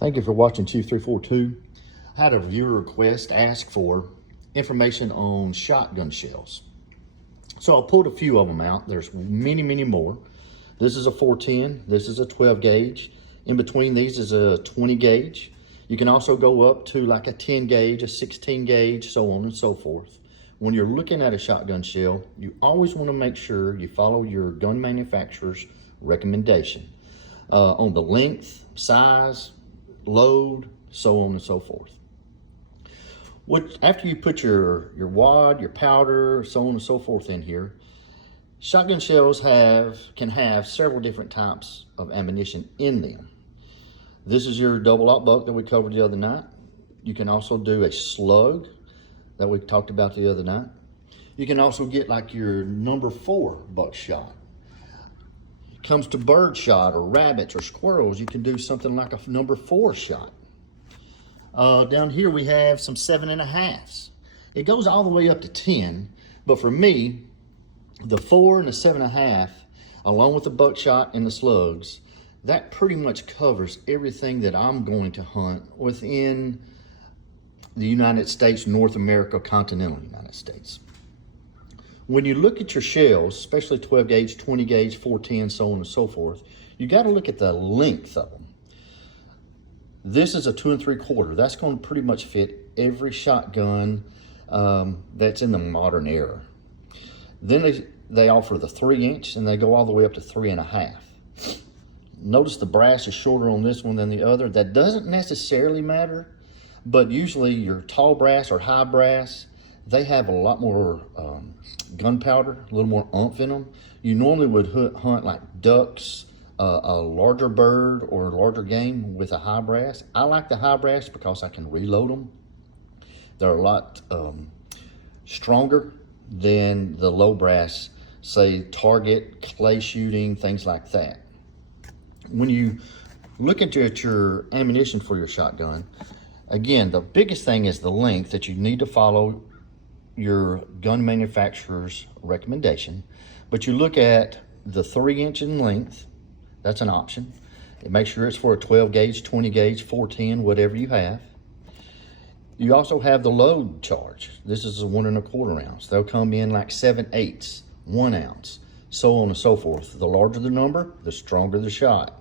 Thank you for watching Chief 342. I had a viewer request ask for information on shotgun shells. So I pulled a few of them out. There's many, many more. This is a 410, this is a 12 gauge. In between these is a 20 gauge. You can also go up to like a 10 gauge, a 16 gauge, so on and so forth. When you're looking at a shotgun shell, you always want to make sure you follow your gun manufacturer's recommendation on the length, size, load, so on and so forth. After you put your wad, your powder, so on and so forth in here, shotgun shells can have several different types of ammunition in them. This is your double aught buck that we covered the other night. You can also do a slug that we talked about the other night. You can also get like your number 4 buckshot. It comes to bird shot or rabbits or squirrels, you can do something like a number 4 shot. Down here we have some 7.5s. It goes all the way up to 10, but for me, the 4 and the 7.5, along with the buckshot and the slugs, that pretty much covers everything that I'm going to hunt within the United States, North America, continental United States. When you look at your shells, especially 12 gauge, 20 gauge, 410, so on and so forth, you got to look at the length of them. This is a 2 3/4. That's going to pretty much fit every shotgun that's in the modern era. Then they offer the 3-inch, and they go all the way up to 3.5. Notice the brass is shorter on this one than the other. That doesn't necessarily matter, but usually your tall brass or high brass, they have a lot more gunpowder, a little more oomph in them. You normally would hunt like ducks, a larger bird or larger game with a high brass. I like the high brass because I can reload them. They're a lot stronger than the low brass, say target, clay shooting, things like that. When you look at your ammunition for your shotgun, again, the biggest thing is the length, that you need to follow your gun manufacturer's recommendation. But you look at the 3-inch in length, that's an option. Make sure it's for a 12 gauge, 20 gauge, 410, whatever you have. You also have the load charge. This is a 1 1/4 ounce. They'll come in like 7/8, 1 ounce, so on and so forth. The larger the number, the stronger the shot.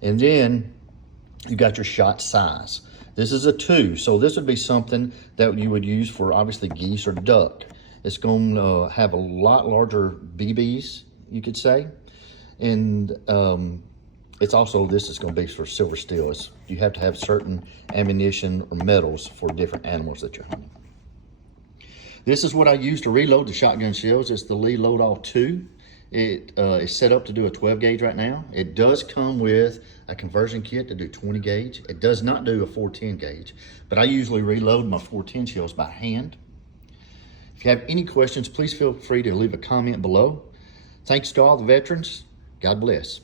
And then you got your shot size. This is a 2, so this would be something that you would use for obviously geese or duck. It's going to have a lot larger BBs, you could say. And it's also, this is going to be for silver steel. You have to have certain ammunition or metals for different animals that you're hunting. This is what I use to reload the shotgun shells. It's the Lee Loadoff 2. It is set up to do a 12 gauge right now. It does come with a conversion kit to do 20 gauge. It does not do a 410 gauge, but I usually reload my 410 shells by hand. If you have any questions, please feel free to leave a comment below. Thanks to all the veterans. God bless.